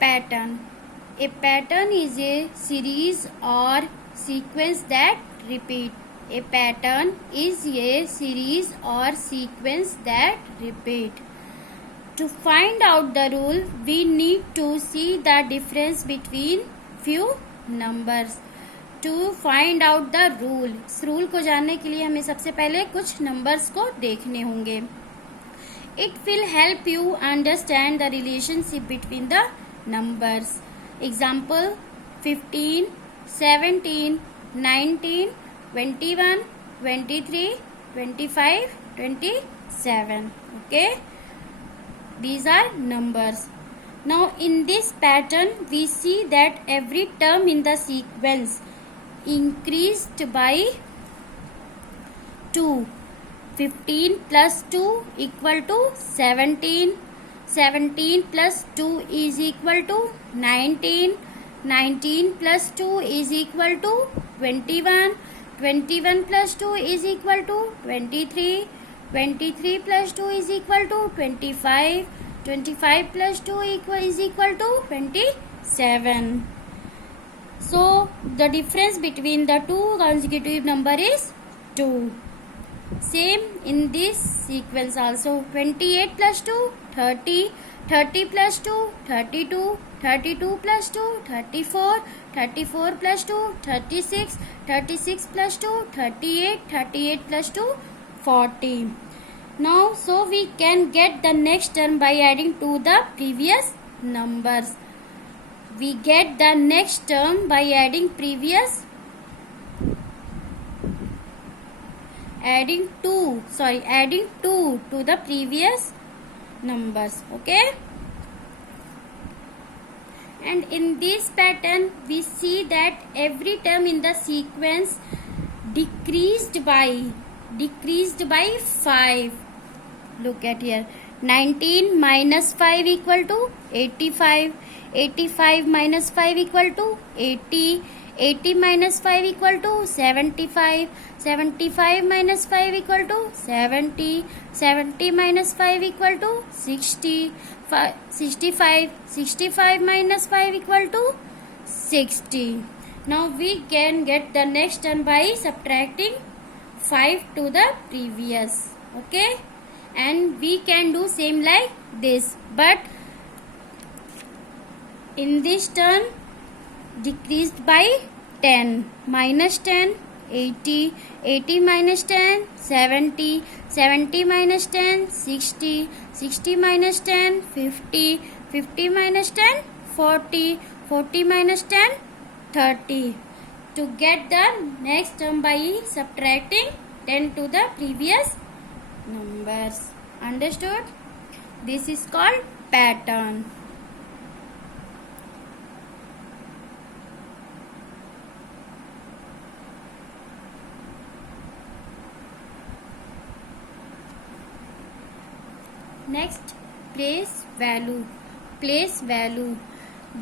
Pattern. A pattern is a series or sequence that repeat. A pattern is a series or sequence that repeat. To find out the rule, we need to see the difference between few numbers. To find out the rule, इस rule को जानने के लिए हमें सबसे पहले कुछ numbers को देखने होंगे. It will help you understand the relationship between the numbers. Example 15, 17, 19, 21, 23, 25, 27. Okay. These are numbers. Now in this pattern we see that every term in the sequence increased by 2. 15 plus 2 equal to 17. 17 plus 2 is equal to 19. 19 plus 2 is equal to 21. 21 plus 2 is equal to 23. 23 plus 2 is equal to 25. 25 plus 2 is equal to 27. So the difference between the two consecutive number is 2. Same in this sequence also. 28 plus 2 30. 30 plus 2 32. 32 plus 2 34. 34 plus 2 36. 36 plus 2 38. 38 plus 2 40. Now so we can get the next term by adding to the previous numbers. We get the next term by adding adding 2 to the previous numbers. Okay. And in this pattern we see that every term in the sequence decreased by 5. Look at here. 19 minus 5 equal to 85. 85 minus 5 equal to 80. 80 minus 5 equal to 75. 75 minus 5 equal to 70. 70 minus 5 equal to 60. 65. 65 minus 5 equal to 60. Now we can get the next term by subtracting 5 to the previous. Okay. And we can do same like this, but in this term decreased by 10. Minus 10 80. 80 minus 10 70. 70 minus 10 60. 60 minus 10 50. 50 minus 10 40. 40 minus 10 30. To get the next term by subtracting 10 to the previous numbers. Understood? This is called pattern. Next, place value. Place value.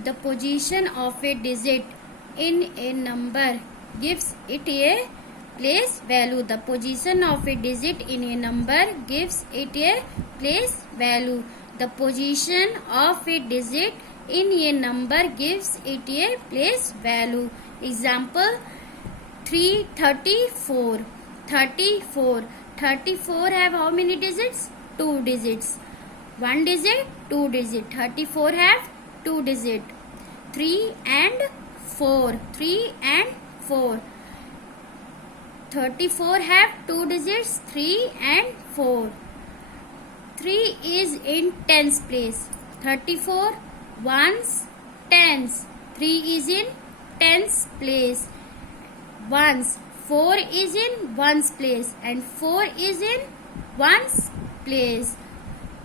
The position of a digit in a number gives it a place value. The position of a digit in a number gives it a place value. The position of a digit in a number gives it a place value. Example 334. 34. 34 have how many digits? 2 digits. 1 digit, 2 digit. 34 have 2 digit. 3 and 4. 3 and 4. 34 have 2 digits, 3 and 4. 3 is in tens place. 34 ones, tens. 3 is in tens place. Ones. 4 is in ones place and 4 is in ones place.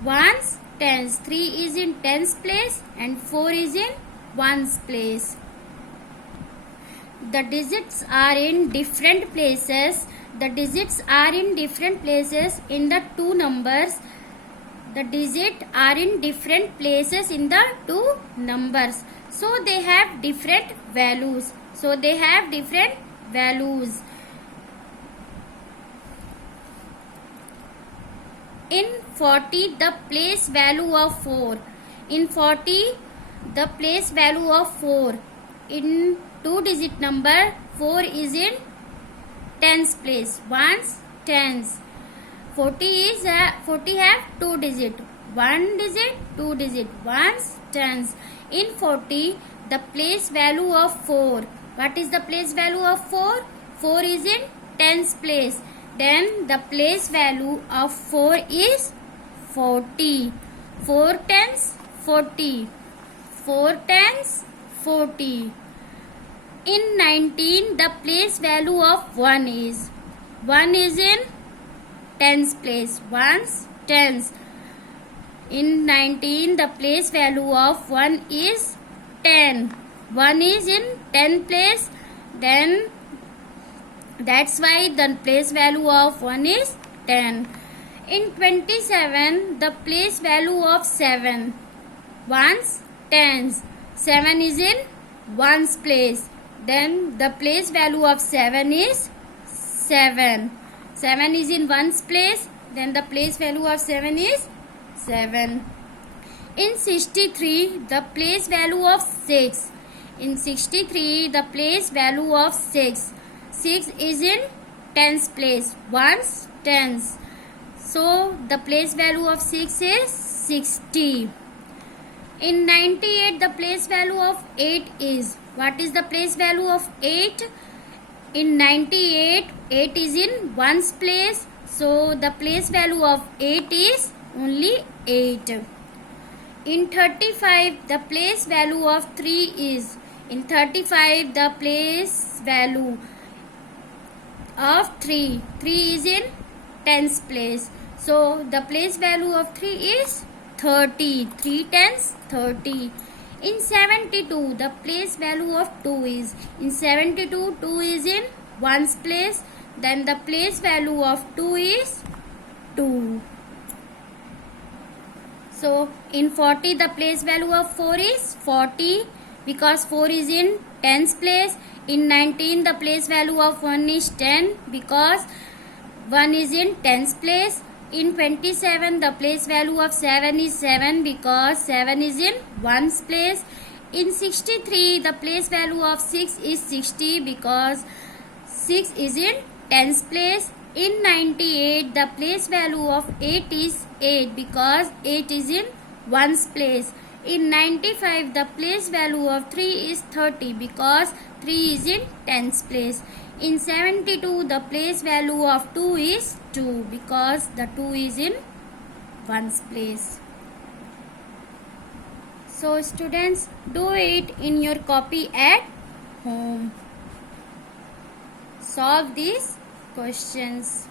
Ones, tens. 3 is in tens place and 4 is in ones place. The digits are in different places. The digits are in different places in the two numbers. The digits are in different places in the two numbers. So they have different values. In 40, the place value of 4. In 40, the place value of 4 in 2-digit number. 4 is in tens place, ones, tens. 40 have 2 digit, 1 digit, 2 digit, ones, tens. In 40, the place value of 4. What is the place value of 4? 4 is in tens place. Then the place value of 4 is 40. 4 tens, 40. 4 tens, 40. In 19, the place value of 1 is. 1 is in tens place, ones, tens. In 19, the place value of 1 is 10. 1 is in 10 place, then that's why the place value of 1 is 10. In 27, the place value of 7. Ones, tens. 7 is in ones place. Then the place value of 7 is 7. 7 is in ones place. Then the place value of 7 is 7. In 63, the place value of 6. In 63, the place value of 6. 6 is in tens place. Ones, tens. So the place value of 6 is 60. In 98, the place value of 8 is. What is the place value of 8? In 98, 8 is in ones place. So the place value of 8 is only 8. In 35, the place value of 3 is. In 35, the place value of 3. 3 is in tens place. So the place value of 3 is 30. 3 tens, 30. In 72, the place value of 2 is. In 72, 2 is in ones place. Then the place value of 2 is 2. So in 40, the place value of 4 is 40 because 4 is in tens place. In 19, the place value of 1 is 10 because 1 is in tens place. In 27, the place value of 7 is 7 because 7 is in ones place. In 63, the place value of 6 is 60 because 6 is in tens place. In 98, the place value of 8 is 8 because 8 is in ones place. In 95, the place value of 3 is 30 because 3 is in tens place. In 72, the place value of 2 is 2 because the 2 is in ones place. So students, do it in your copy at home. Solve these questions.